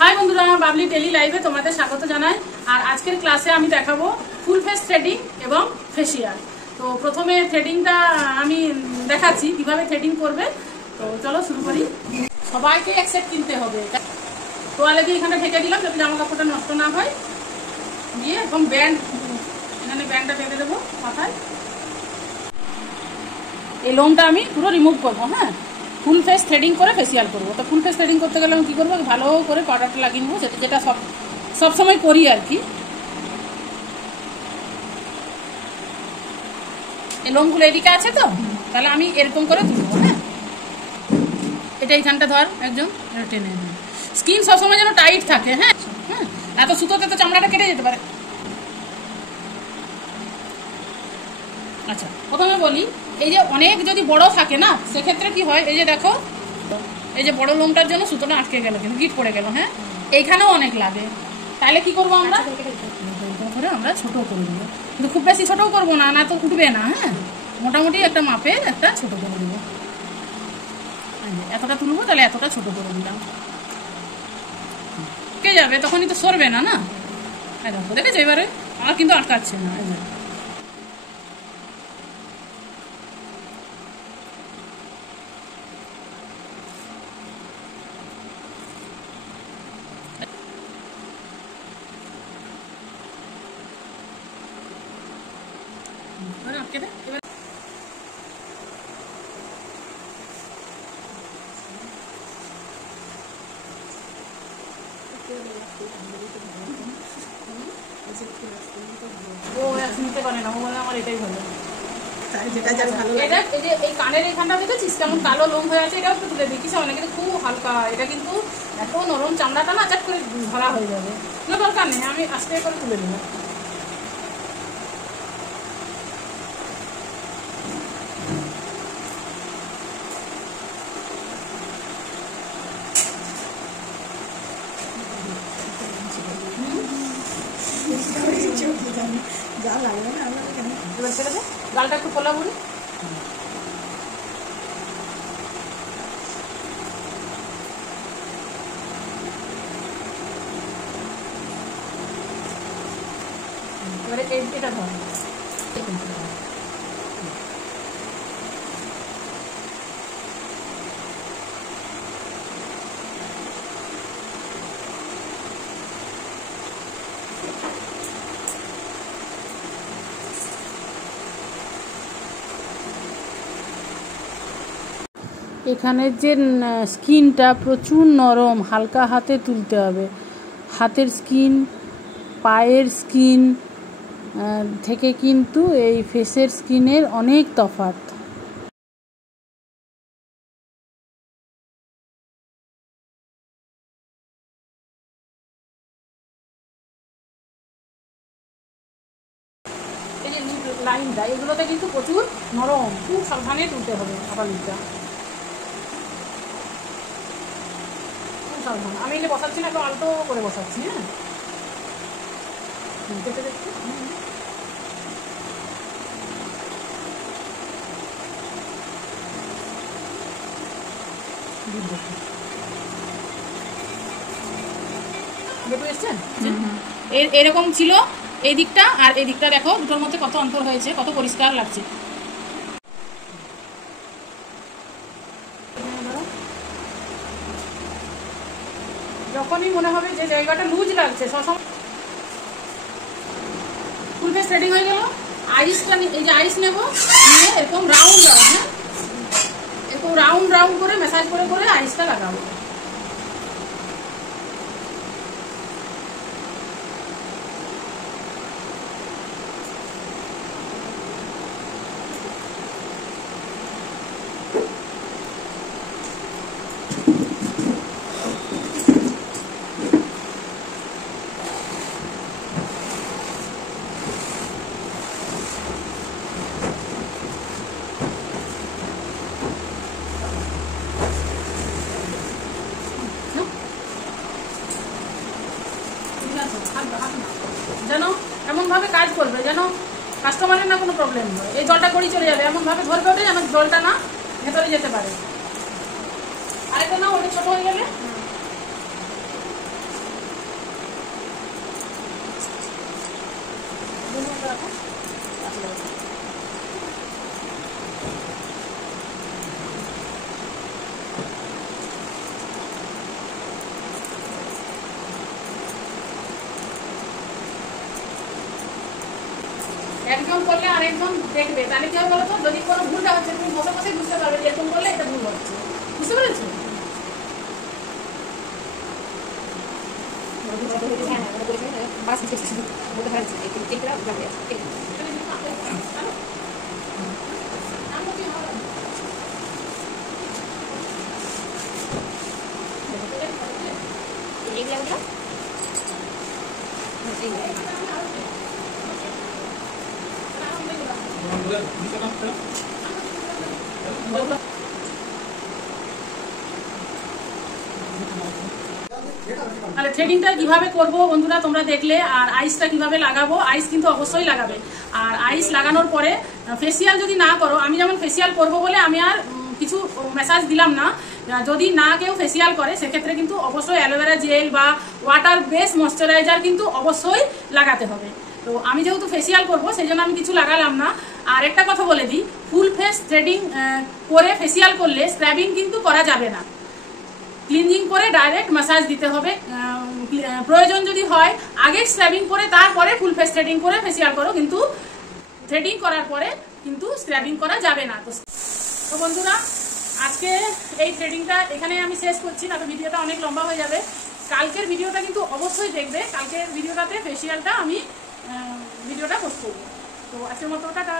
हाय बंधुरा बाबली डेली लाइवे तुम्हारे स्वागत जानाई और आजकेर क्लासे आमी देखाबो फुल फेस थ्रेडिंग एवं फेशियल। तो प्रथमे थ्रेडिंगटा आमी देखाচ্ছি কিভাবে থ্রেডিং করবে। তো চলো শুরু করি। সবাইকে এক সেট কিনতে হবে। তোয়ালে দিয়ে এখানে ঢেকে দিলাম যাতে জামা কাপড়টা নষ্ট না হয়। দিয়ে একদম ব্যান্ড এখানে ব্যান্ডটা বেঁধে দেবো মাথায়। এই লোমটা আমি পুরো রিমুভ করবো। হ্যাঁ, ফুল फेस थ्रेडिंग করে ফেসিয়াল করব। তো ফুল फेस थ्रेडिंग করতে গেলে আমি কি করব, ভালো করে পাউডারটা লাগিয়ে নেব, যেটা সব সময় করি আর কি। এই লোমগুলো এদিকে আছে তো, তাহলে আমি এরকম করে তুলবো। হ্যাঁ, এটা এইখানটা ধর একদম টেনে নেব। স্কিন সব সময় যেন টাইট থাকে। হ্যাঁ হ্যাঁ, এত সুতোতে তো চামড়াটা কেটে যেতে পারে। আচ্ছা, প্রথমে বলি, এই যে অনেক যদি বড় থাকে না, সেক্ষেত্রে কি হয়, এই যে দেখো, এই যে বড় লোমটার জন্য সুতোটা আটকে গেল, কিন্তু গিট পড়ে গেল। হ্যাঁ, এইখানেও অনেক লাগে। তাহলে কি করবো আমরা, করে আমরা ছোট করে দেবো, কিন্তু খুব বেশি ছোটও করবো না, না তো উঠবে না। হ্যাঁ, মোটামুটি একটা মাপের একটা ছোট করে দেবো। এতটা তুলবো, তাহলে এতটা ছোট করে দিলাম। কে যাবে, তখনই তো সরবে না। না দেখো, দেখেছো এবারে আমার কিন্তু আটকাচ্ছে না। আটকে দে এবার। ও শুনতে পারে না, ও বলে আমার এটাই ভালো। এই কানের এখানটা দেখেছিস কেমন কালো লোম হয়ে আছে, এটাও একটু তুলে দেখিস। অনেক কিন্তু খুব হালকা, এটা কিন্তু এত নরম, চামড়াটা না চাট করে ধরা হয়ে যাবে। কোনো দরকার নেই, আমি আস্তে করে তুলে নিলাম। গালটা একটু খোলা বলি। এবারে এটা ধর, এখানের যে স্কিনটা প্রচুর নরম, হালকা হাতে তুলতে হবে। হাতের স্কিন, পায়ের স্কিন থেকে কিন্তু এই ফেসের স্কিনের অনেক তফাৎ। এই যে লাইনটা, এগুলোতে কিন্তু প্রচুর নরম, খুব সাবধানে তুলতে হবে। আপালিটা আমি এটা বসাচ্ছি না, একটু আলতো করে বসাচ্ছি। হ্যাঁ, দেখতে দেখতে এরকম ছিল এই দিকটা, আর এই দিকটা দেখো, দুটোর মধ্যে কত অন্তর হয়েছে, কত পরিষ্কার লাগছে। যখনই মনে হবে যে জায়গাটা লুজ লাগছে, সবসময় ফুল ফেস থ্রেডিং হয়ে গেল। আইসটা, এই যে আইস নেবো, নিয়ে এরকম রাউন্ড রাউন্ড, হ্যাঁ এরকম রাউন্ড রাউন্ড করে ম্যাসাজ করে করে আইসটা লাগাবো। যেন এমনভাবে কাজ করবে যেন কাস্টমারের না কোনো প্রবলেম হয়। এই জলটা গড়ি চলে যাবে, এমনভাবে ধরবে ওটা যেন জলটা না ভেতরে যেতে পারে। আরেকটা না, ওটা ছোট হয়ে গেলে একজন করলে আরেকজন দেখবে, তাহলে কি হবে বলতো, যদি কোনো ভুলটা হচ্ছে তুমি বসে বসে বুঝতে পারবে যে এরকম করলে এটা ভুল হচ্ছে। বুঝতে পেরেছো? তাহলে থ্রেডিংটা কিভাবে করব বন্ধুরা তোমরা দেখলে, আর আইসটা কিভাবে লাগাবো, আইস কিন্তু অবশ্যই লাগাবে। আর আইস লাগানোর পরে ফেসিয়াল যদি না করো, আমি যেমন ফেসিয়াল করব বলে আমি আর কিছু মেসাজ দিলাম না, যদি না কেউ ফেসিয়াল করে সেক্ষেত্রে কিন্তু অবশ্যই অ্যালোভেরা জেল বা ওয়াটার বেস ময়শ্চারাইজার কিন্তু অবশ্যই লাগাতে হবে। তো আমি যেহেতু ফেসিয়াল করব সেই জন্য আমি কিছু লাগালাম না। আর একটা কথা বলে দিই, ফুল ফেস থ্রেডিং করে ফেসিয়াল করলে স্ক্রাবিং কিন্তু করা যাবে না, ক্লিনজিং করে ডাইরেক্ট ম্যাসাজ দিতে হবে। প্রয়োজন যদি হয় আগে স্ক্রাবিং করে তারপরে ফুল ফেস থ্রেডিং করে ফেসিয়াল করো, কিন্তু থ্রেডিং করার পরে কিন্তু স্ক্রাবিং করা যাবে না। তো বন্ধুরা আজকে এই থ্রেডিংটা এখানে আমি শেষ করছি, না তো ভিডিওটা অনেক লম্বা হয়ে যাবে। কালকের ভিডিওটা কিন্তু অবশ্যই দেখবে, কালকের ভিডিওটাতে ফেসিয়ালটা আমি ভিডিওটা পোস্ট করবো। তো আজকের মতো টাটা।